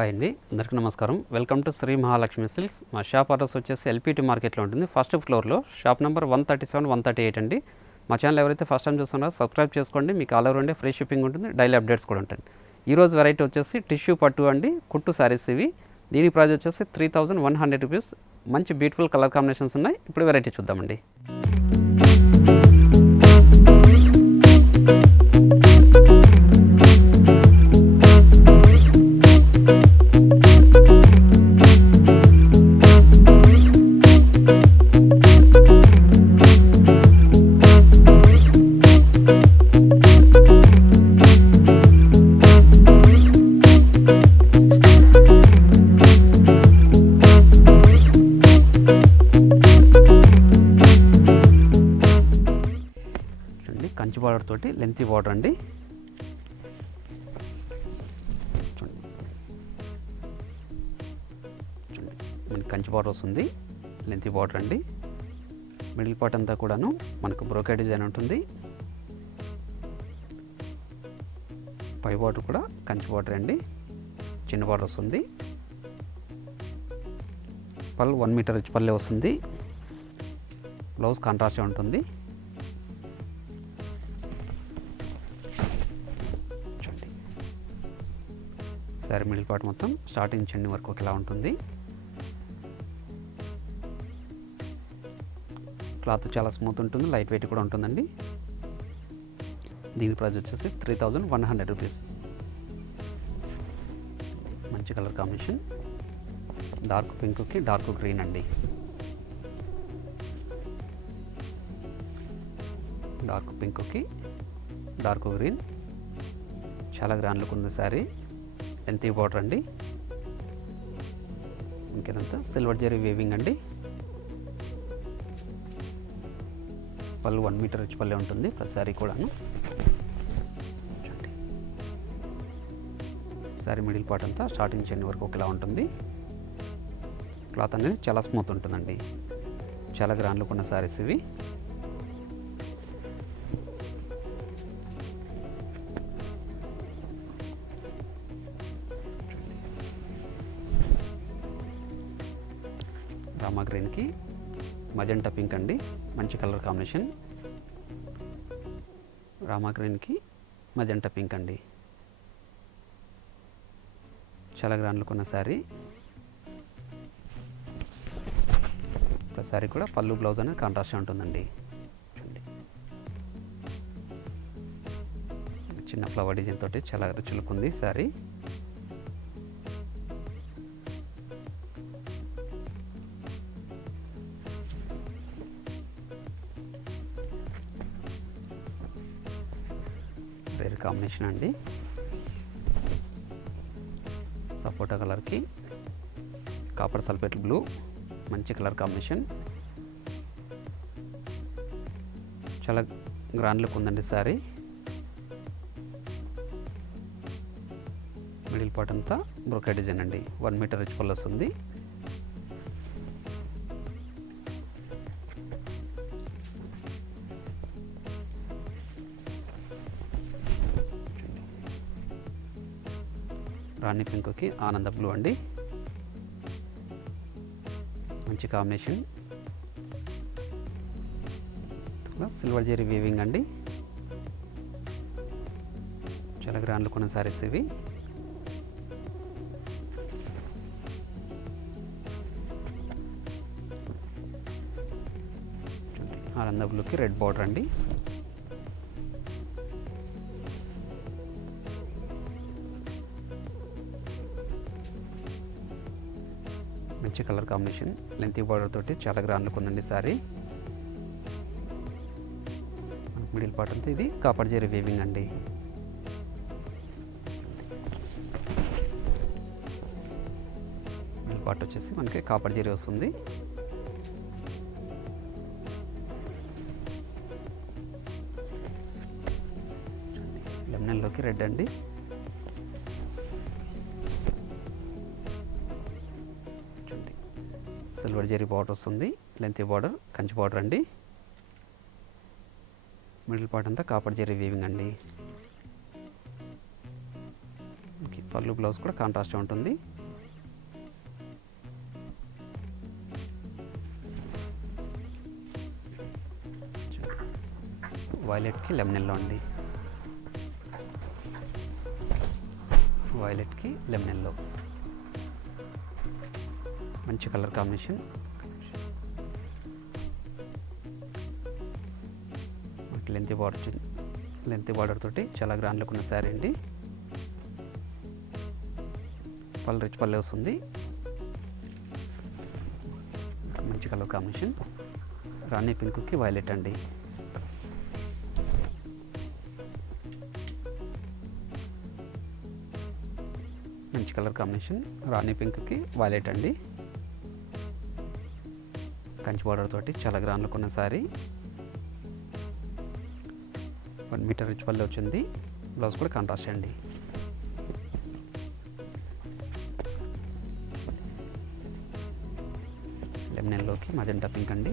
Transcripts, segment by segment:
Hi అండి, అందరికీ నమస్కారం. Welcome to Shri Mahalakshmi silks. మా షాప్ అడ్రస్ వచ్చేసి ఎల్పిటి మార్కెట్లో ఉంటుంది. ఫస్ట్ ఫ్లోర్లో షాప్ నెంబర్ 137, 138 అండి. మా ఛానల్ ఎవరైతే ఫస్ట్ టైం చూస్తున్నారో సబ్స్క్రైబ్ చేసుకోండి. మీకు all over India free shipping ఉంటుంది, డైలీ అప్డేట్స్ కూడా ఉంటాయి. ఈరోజు వెరైటీ వచ్చేసి టిష్యూ పట్టు అండి, కుట్టు శారీస్ ఇవి. దీని ప్రైస్ వచ్చేసి 3100 రూపీస్. మంచి బ్యూటిఫుల్ కలర్ కాంబినేషన్స్ ఉన్నాయి. ఇప్పుడు వెరైటీ చూద్దామండి. కంచి బార్డర్ తోటి లెంతీ బార్డర్ అండి. మనకి కంచి బార్డర్ వస్తుంది, లెంతీ బార్డర్ అండి. మిడిల్ పార్ట్ అంతా కూడాను మనకు బ్రోకెట్ డిజైన్ ఉంటుంది. పై బార్డర్ కూడా కంచి బార్డర్ అండి, చిన్న బార్డర్ వస్తుంది. పళ్ళు 1 మీటర్ రిచ్ పల్లె వస్తుంది. బ్లౌజ్ కాంట్రాస్ట్ ఉంటుంది. సారీ మిడిల్ పార్ట్ మొత్తం స్టార్టింగ్ చెండి వరకు ఒకేలా ఉంటుంది. క్లాత్ చాలా స్మూత్ ఉంటుంది, లైట్ వెయిట్ కూడా ఉంటుందండి. దీని ప్రైస్ వచ్చేసి 3100 రూపీస్. మంచి కలర్ కాంబినేషన్, డార్క్ పింక్కి డార్క్ గ్రీన్ అండి. డార్క్ పింక్కి డార్క్ గ్రీన్, చాలా గ్రాండ్ లుక్ ఉంది శారీ. లెంతీ బార్డర్ అండి. ఇంకేదంతా సిల్వర్ జరీ వీవింగ్ అండి. పళ్ళు 1 మీటర్ రిచ్ పల్లె ఉంటుంది ప్రతి శారీ కూడాను. శారీ మిడిల్ పార్ట్ అంతా స్టార్టింగ్ చెండి వరకు ఒకేలా ఉంటుంది. క్లాత్ అనేది చాలా స్మూత్ ఉంటుందండి. చాలా గ్రాండ్ లుక్ ఉన్న శారీస్ ఇవి. రామా గ్రీన్కి మజెంటా పింక్ అండి, మంచి కలర్ కాంబినేషన్. రామా గ్రీన్కి మజెంటా పింక్ అండి, చాలా గ్రాండ్ లుక్ ఉన్న శారీ. శారీ కూడా పళ్ళు బ్లౌజ్ అనేది కాంట్రాస్ట్ ఉంటుందండి. చిన్న ఫ్లవర్ డిజైన్ తోటి చాలా రిచ్ లుక్ ఉంది శారీ. రేర్ కాంబినేషన్ అండి. సపోటా కలర్కి కాపర్ సల్ఫేట్ బ్లూ, మంచి కలర్ కాంబినేషన్. చాలా గ్రాండ్ లుక్ ఉందండి శారీ. మిడిల్ పార్ట్ అంతా బ్రోకెట్ డిజైన్ అండి. 1 మీటర్ రిచ్ పళ్ళు వస్తుంది. రాణి పింక్కి ఆనంద బ్లూ అండి, మంచి కాంబినేషన్. సిల్వర్ జరీ వీవింగ్ అండి. చాలా గ్రాండ్ లుక్ ఉన్న శారీస్ ఇవి. ఆనంద బ్లూకి రెడ్ బార్డర్ అండి. మంచి కలర్ కాంబినేషన్, లెంతీ బార్డర్ తోటి చాలా గ్రాండ్ లుక్ ఉందండి శారీ. మిడిల్ పార్ట్ అంతా ఇది కాపర్ జరీ వీవింగ్ అండి. మిడిల్ పార్ట్ వచ్చేసి మనకి కాపర్ జరీ వస్తుంది. లెమన్లోకి రెడ్ అండి. సిల్వర్ జరీ బార్డర్ వస్తుంది, లెంతీ బార్డర్, కంచి బార్డర్ అండి. మిడిల్ పార్ట్ అంతా కాపర్ జరీ వీవింగ్ అండి. పళ్ళు బ్లౌజ్ కూడా కాంట్రాస్ట్ ఉంటుంది. వైలెట్కి లెమన్ ఎల్లో అండి. వైలెట్కి లెమన్ ఎల్లో మంచి కలర్ కాంబినేషన్. లెంతీ బార్డర్ తోటి చాలా గ్రాండ్ లుక్ ఉన్న శారీ అండి. పళ్ళు రిచ్ పళ్ళు వస్తుంది. మంచి కలర్ కాంబినేషన్. రాణి పింక్కి వైలెట్ అండి. మంచి కలర్ కాంబినేషన్. రాణి పింక్కి వైలెట్ అండి. కంచి బార్డర్ తోటి చాలా గ్రాండ్ లుక్ ఉన్న శారీ. 1 మీటర్ రిచ్ పళ్ళు వచ్చింది. బ్లౌజ్ కూడా కాంట్రాస్ట్ అండి. లెమన్ ఎల్లోకి మజెంటా పింక్ అండి.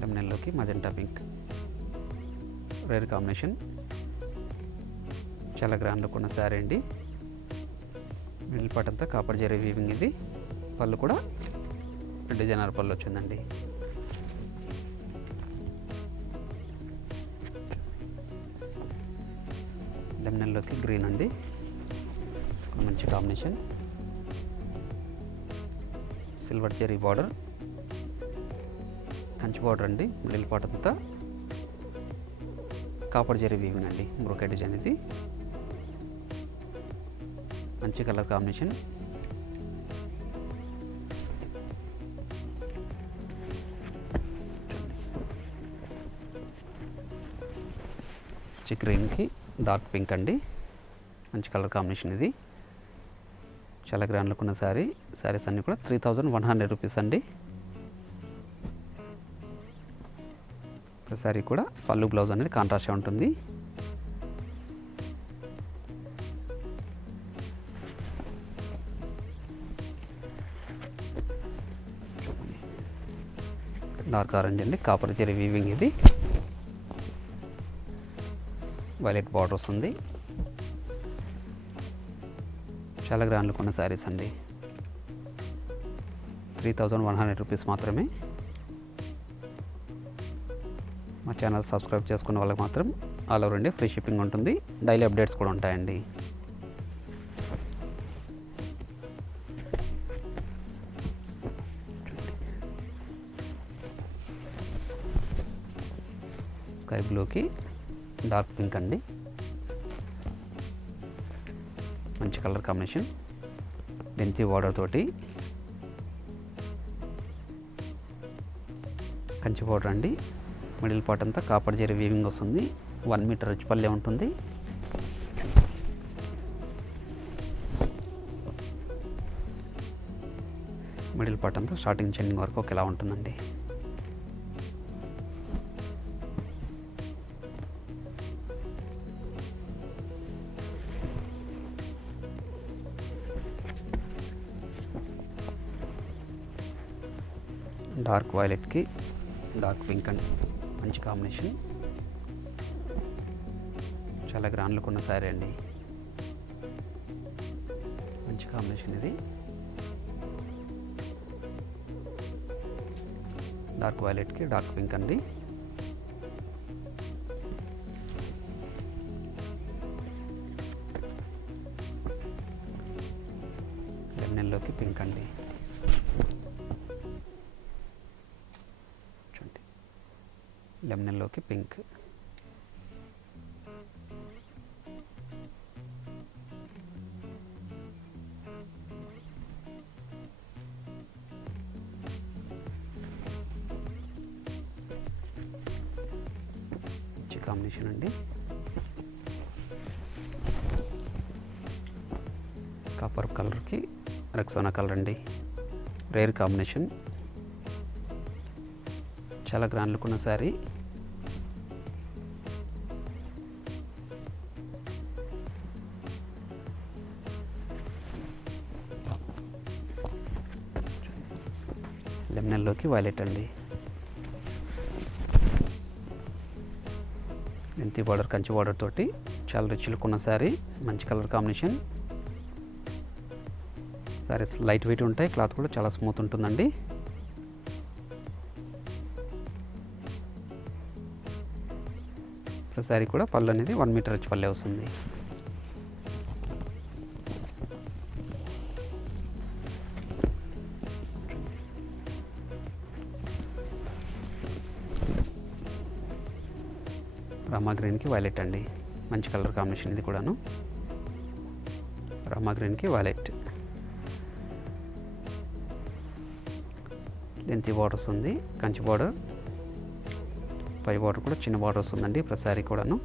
లెమన్ ఎల్లోకి మజెంటా పింక్ రేర్ కాంబినేషన్. చాలా గ్రాండ్ లుక్ ఉన్న శారీ అండి. మిడిల్ పార్ట్ అంతా కాపర్ జరీ వీవింగ్. ఇది పళ్ళు కూడా డిజైనర్ పళ్ళు వచ్చిందండి. లెమన్ ఎల్లోకి గ్రీన్ అండి. మంచి combination. Silver zari border, Kanchi border అండి. మిడిల్ పార్ట్ అంతా కాపర్ జరీ వీవింగ్ అండి. బ్రోకెట్ డిజైన్ ఇది. మంచి కలర్ కాంబినేషన్. గ్రీన్కి డార్క్ పింక్ అండి. మంచి కలర్ కాంబినేషన్ ఇది. చాలా గ్రాండ్ లుక్ ఉన్న శారీస్ అన్నీ కూడా 3100 రూపీస్ అండి. శారీ కూడా పళ్ళు బ్లౌజ్ అనేది కాంట్రాస్ట్ ఉంటుంది. డార్క్ ఆరెంజ్ అండి. కాపర్ జరీ వీవింగ్ ఇది. వైలెట్ బార్డర్ వస్తుంది. చాలా గ్రాండ్ లుక్ ఉన్న శారీస్ అండి. 3100 రూపీస్ మాత్రమే. మా ఛానల్ సబ్స్క్రైబ్ చేసుకున్న వాళ్ళకి మాత్రం all over India free shipping ఉంటుంది. డైలీ అప్డేట్స్ కూడా ఉంటాయండి. స్కై బ్లూకి డార్క్ పింక్ అండి. మంచి కలర్ కాంబినేషన్. లెంతీ బార్డర్ తోటి కంచి బార్డర్ అండి. మిడిల్ పార్ట్ అంతా కాపర్ జరీ వీవింగ్ వస్తుంది. 1 మీటర్ రిచ్ పల్లె ఉంటుంది. మిడిల్ పార్ట్ అంతా స్టార్టింగ్ చెండింగ్ వరకు ఒకేలా ఉంటుందండి. డార్క్ వైలెట్కి డార్క్ పింక్ అండి. మంచి కాంబినేషన్. చాలా గ్రాండ్ లుక్ ఉన్న శారీ అండి. మంచి కాంబినేషన్ ఇది. డార్క్ వైలెట్కి డార్క్ పింక్ అండి. లెమన్ ఎల్లోకి పింక్ అండి. లెమన్ ఎల్లోకి పింక్. మంచి కాంబినేషన్ అండి. కాపర్ కలర్కి రెక్సోనా కలర్ అండి. Rare combination. చాలా గ్రాండ్ లుక్ ఉన్న శారీ. లెమన్ ఎల్లోకి వైలెట్ అండి. లెంతీ బార్డర్, కంచి బార్డర్ తోటి చాలా రిచ్ లుక్ ఉన్న శారీ, మంచి colour combination. Saris light weight ఉంటాయి, క్లాత్ కూడా చాలా స్మూత్ ఉంటుందండి. శారీ కూడా పళ్ళు అనేది 1 మీటర్ రిచ్ పల్లె వస్తుంది. రామా గ్రీన్కి వైలెట్ అండి, మంచి కలర్ కాంబినేషన్ ఇది కూడాను. రామా గ్రీన్కి వైలెట్, లెంతీ బార్డర్ వస్తుంది, కంచి బార్డర్, పై బార్డర్ కూడా చిన్న బార్డర్ వస్తుందండి. ప్రతి శారీ కూడాను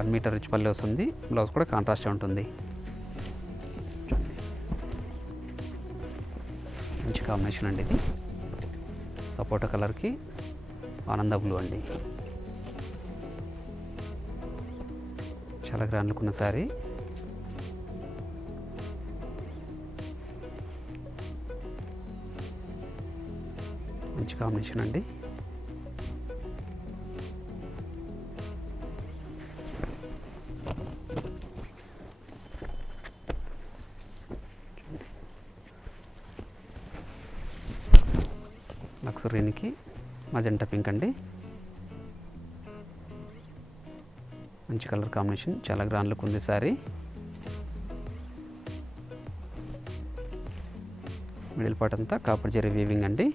1 మీటర్ రిచ్ పల్లె వస్తుంది. బ్లౌజ్ కూడా కాంట్రాస్ట్ ఉంటుంది. మంచి కాంబినేషన్ అండి ఇది. సపోటా కలర్కి ఆనంద బ్లూ అండి, చాలా గ్రాండ్ లుక్ ఉన్న శారీ. మంచి కాంబినేషన్ అండి. లక్సరీనికి మజెంటా పింక్ అండి, మంచి కలర్ కాంబినేషన్, చాలా గ్రాండ్ లుక్ ఉంది శారీ. మిడిల్ పార్ట్ అంతా కాపర్ జరీ వీవింగ్ అండి.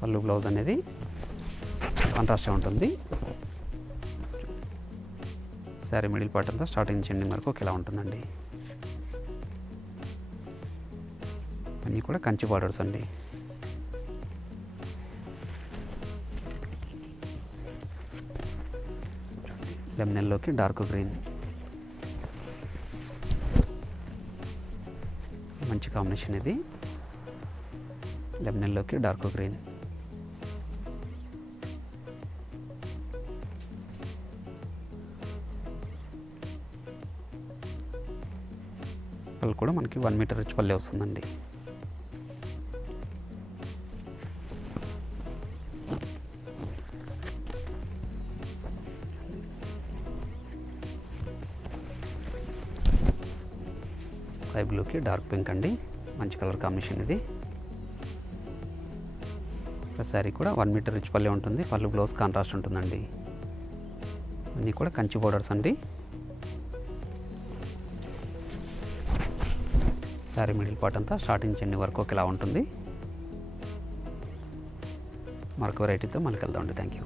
పళ్ళు బ్లౌజ్ అనేది కాంట్రాస్ట్ ఉంటుంది. శారీ మిడిల్ పార్ట్ అంతా స్టార్టింగ్ నుంచి ఎండింగ్ వరకు ఒకేలా ఉంటుందండి. అన్నీ కూడా కంచి బార్డర్స్ అండి. లెమనెల్లోకి డార్క్ గ్రీన్, మంచి కాంబినేషన్ ఇది. లెమనెల్లోకి డార్క్ గ్రీన్, పళ్ళు కూడా మనకి 1 మీటర్ రిచ్ పల్లె వస్తుందండి. స్కై బ్లూకి డార్క్ పింక్ అండి, మంచి కలర్ కాంబినేషన్ ఇది. శారీ కూడా 1 మీటర్ రిచ్ పల్లె ఉంటుంది. పళ్ళు బ్లౌజ్ కాంట్రాస్ట్ ఉంటుందండి. అన్నీ కూడా కంచి బోర్డర్స్ అండి. శారీ మిడిల్ పార్ట్ అంతా స్టార్టింగ్ చెన్ని వరకు ఒకేలా ఉంటుంది. మరొక వెరైటీతో మళ్ళీ కలుద్దామండి. Thank you.